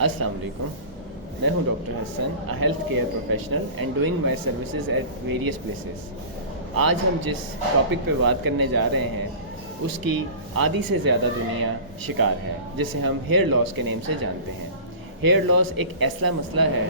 अस्सलाम वालेकुम। मैं हूं doctor Hasan, a health care professional and doing my services at various places. आज हम जिस टॉपिक पे बात करने जा रहे हैं उसकी आधी से ज़्यादा दुनिया शिकार है, जिसे हम हेयर लॉस के नेम से जानते हैं। हेयर लॉस एक ऐसा मसला है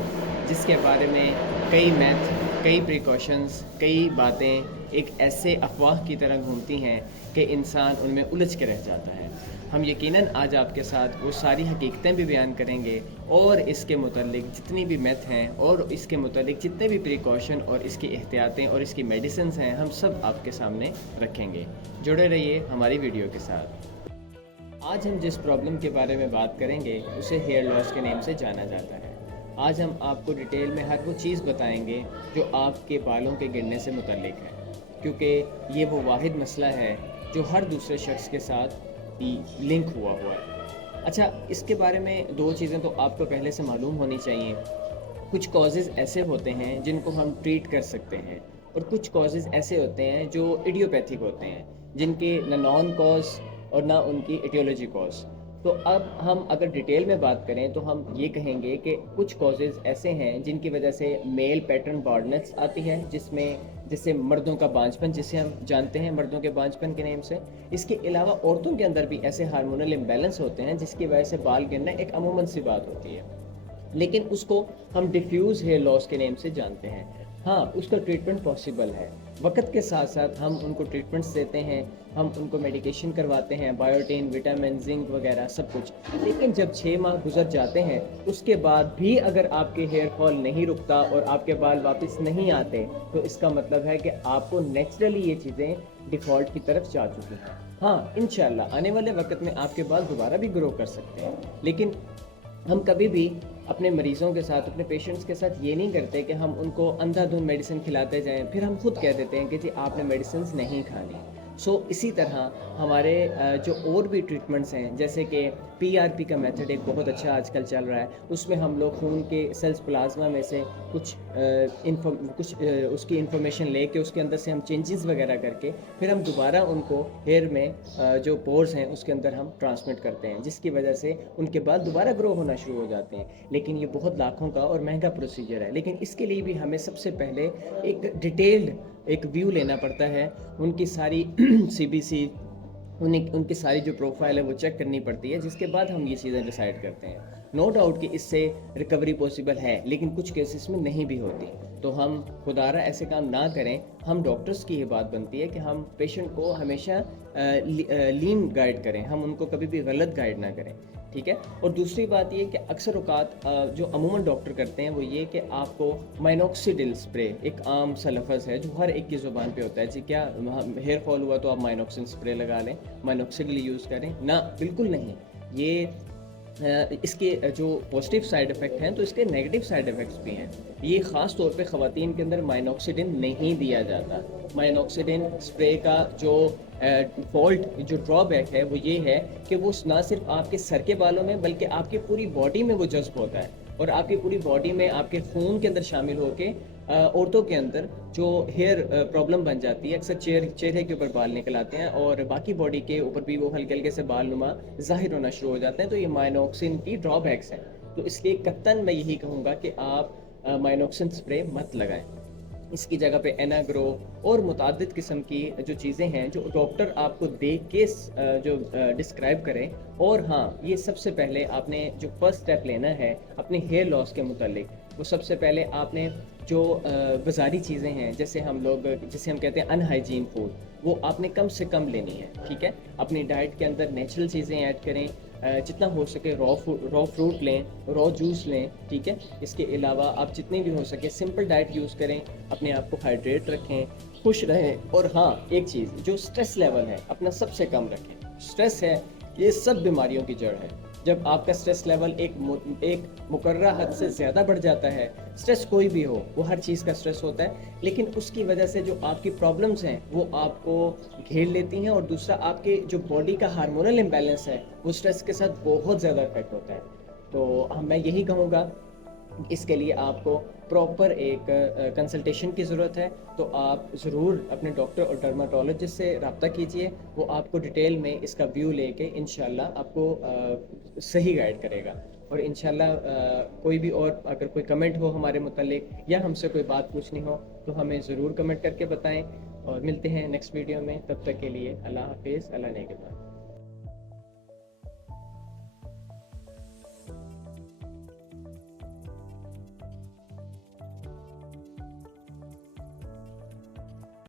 जिसके बारे में कई मैथ, कई प्रिकॉशंस, कई बातें एक ऐसे अफवाह की तरह घूमती हैं कि इंसान उनमें उलझ के रह जाता है। हम यकीनन आज आपके साथ वो सारी हकीकतें भी बयान करेंगे और इसके मुतालिक जितनी भी मैथ हैं और इसके मुतालिक जितने भी प्रिकॉशन और इसकी एहतियातें और इसकी मेडिसिन्स हैं, हम सब आपके सामने रखेंगे। जुड़े रहिए हमारी वीडियो के साथ। आज हम जिस प्रॉब्लम के बारे में बात करेंगे उसे हेयर लॉस के नेम से जाना जाता है। आज हम आपको डिटेल में हर वो चीज़ बताएंगे जो आपके बालों के गिरने से मुतल्लिक है, क्योंकि ये वो वाहिद मसला है जो हर दूसरे शख्स के साथ लिंक हुआ है। अच्छा, इसके बारे में दो चीज़ें तो आपको पहले से मालूम होनी चाहिए। कुछ कॉजेज़ ऐसे होते हैं जिनको हम ट्रीट कर सकते हैं और कुछ कॉजेज़ ऐसे होते हैं जो इडियोपैथिक होते हैं, जिनके न नॉन कॉज और ना उनकी एटियोलॉजी कॉज। तो अब हम अगर डिटेल में बात करें तो हम ये कहेंगे कि कुछ कॉजेज़ ऐसे हैं जिनकी वजह से मेल पैटर्न बार्डनेस आती है, जिससे मर्दों का बांझपन, जिसे हम जानते हैं मर्दों के बांझपन के नेम से। इसके अलावा औरतों के अंदर भी ऐसे हार्मोनल इम्बैलेंस होते हैं जिसकी वजह से बाल गिरना एक अमूमन सी बात होती है, लेकिन उसको हम डिफ्यूज़ हेयर लॉस के नेम से जानते हैं। हाँ, उसका ट्रीटमेंट पॉसिबल है। वक्त के साथ साथ हम उनको ट्रीटमेंट्स देते हैं, हम उनको मेडिकेशन करवाते हैं, बायोटिन, विटामिन, जिंक वगैरह सब कुछ। लेकिन जब 6 माह गुजर जाते हैं उसके बाद भी अगर आपके हेयर फॉल नहीं रुकता और आपके बाल वापस नहीं आते, तो इसका मतलब है कि आपको नेचुरली ये चीज़ें डिफ़ॉल्ट की तरफ जा चुकी हैं। हाँ, इंशाल्लाह आने वाले वक्त में आपके बाल दोबारा भी ग्रो कर सकते हैं, लेकिन हम कभी भी अपने मरीज़ों के साथ, अपने पेशेंट्स के साथ ये नहीं करते कि हम उनको अंधाधुंध मेडिसिन खिलाते जाएं, फिर हम खुद कह देते हैं कि जी आपने मेडिसिन नहीं खानी। इसी तरह हमारे जो और भी ट्रीटमेंट्स हैं, जैसे कि पीआरपी का मेथड एक बहुत अच्छा आजकल चल रहा है। उसमें हम लोग खून के सेल्स प्लाज्मा में से उसकी इंफॉर्मेशन लेके उसके अंदर से हम चेंजेस वगैरह करके फिर हम दोबारा उनको हेयर में जो पोर्स हैं उसके अंदर हम ट्रांसमिट करते हैं, जिसकी वजह से उनके बाद दोबारा ग्रो होना शुरू हो जाते हैं। लेकिन ये बहुत लाखों का और महंगा प्रोसीजर है, लेकिन इसके लिए भी हमें सबसे पहले एक डिटेल्ड एक व्यू लेना पड़ता है। उनकी सारी सीबीसी, उनकी सारी जो प्रोफाइल है वो चेक करनी पड़ती है, जिसके बाद हम ये चीज़ें डिसाइड करते हैं। नो डाउट कि इससे रिकवरी पॉसिबल है, लेकिन कुछ केसेस में नहीं भी होती। तो हम खुदारा ऐसे काम ना करें। हम डॉक्टर्स की ये बात बनती है कि हम पेशेंट को हमेशा लीन गाइड करें, हम उनको कभी भी गलत गाइड ना करें, ठीक है। और दूसरी बात ये कि अक्सर औकात जो अमूमन डॉक्टर करते हैं वो ये कि आपको माइनॉक्सिडिल स्प्रे, एक आम सा लफ्ज़ है जो हर एक की ज़ुबान पे होता है, जी क्या हेयर फॉल हुआ तो आप माइनॉक्सिल स्प्रे लगा लें, माइनॉक्सिडिल यूज़ करें ना, बिल्कुल नहीं। ये इसके जो पॉजिटिव साइड इफ़ेक्ट हैं तो इसके नेगेटिव साइड इफ़ेक्ट्स भी हैं। ये ख़ास तौर पे ख़वातीन के अंदर माइनॉक्सिडिन नहीं दिया जाता। माइनॉक्सिडिन स्प्रे का जो फॉल्ट, जो ड्रॉबैक है वो ये है कि वो ना सिर्फ आपके सर के बालों में बल्कि आपकी पूरी बॉडी में वो जज्ब होता है, और आपकी पूरी बॉडी में आपके खून के अंदर शामिल होके औरतों के अंदर जो हेयर प्रॉब्लम बन जाती है, अक्सर चेहरे के ऊपर बाल निकल आते हैं और बाकी बॉडी के ऊपर भी वो हल्के हल्के से बाल नुमा ज़ाहिर होना शुरू हो जाते हैं। तो ये माइनॉक्सिन की ड्रॉबैक्स हैं। तो इसलिए कत्तन मैं यही कहूँगा कि आप माइनॉक्सिन स्प्रे मत लगाएं। इसकी जगह पे एनाग्रो और मुतादिद किस्म की जो चीज़ें हैं जो डॉक्टर आपको देख के जो डिस्क्राइब करें। और हाँ, ये सबसे पहले आपने जो फर्स्ट स्टेप लेना है अपने हेयर लॉस के मुतालिक, वो सबसे पहले आपने जो बाज़ारी चीज़ें हैं, जिसे हम कहते हैं अनहाइजीन फूड, वो आपने कम से कम लेनी है, ठीक है। अपनी डाइट के अंदर नेचुरल चीज़ें ऐड करें, जितना हो सके रॉ फ्रूट लें, रॉ जूस लें, ठीक है। इसके अलावा आप जितनी भी हो सके सिंपल डाइट यूज़ करें, अपने आप को हाइड्रेट रखें, खुश रहें। और हाँ, एक चीज़, जो स्ट्रेस लेवल है अपना सबसे कम रखें। स्ट्रेस है ये सब बीमारियों की जड़ है। जब आपका स्ट्रेस लेवल एक मुकर्रर हद से ज़्यादा बढ़ जाता है, स्ट्रेस कोई भी हो, वो हर चीज़ का स्ट्रेस होता है, लेकिन उसकी वजह से जो आपकी प्रॉब्लम्स हैं वो आपको घेर लेती हैं। और दूसरा, आपके जो बॉडी का हार्मोनल इम्बैलेंस है वो स्ट्रेस के साथ बहुत ज़्यादा इफेक्ट होता है। तो मैं यही कहूँगा, इसके लिए आपको प्रॉपर एक कंसल्टेशन की ज़रूरत है। तो आप ज़रूर अपने डॉक्टर और डर्माटोलॉजिस्ट से रब्ता कीजिए, वो आपको डिटेल में इसका व्यू लेके इंशाल्लाह आपको सही गाइड करेगा। اور انشاءاللہ کوئی بھی اور اگر کوئی کمنٹ ہو ہمارے متعلق یا ہم سے کوئی بات پوچھنی ہو تو ہمیں ضرور کمنٹ کر کے بتائیں، اور ملتے ہیں نیکسٹ ویڈیو میں، تب تک کے لیے اللہ حافظ، اللہ نگہبان۔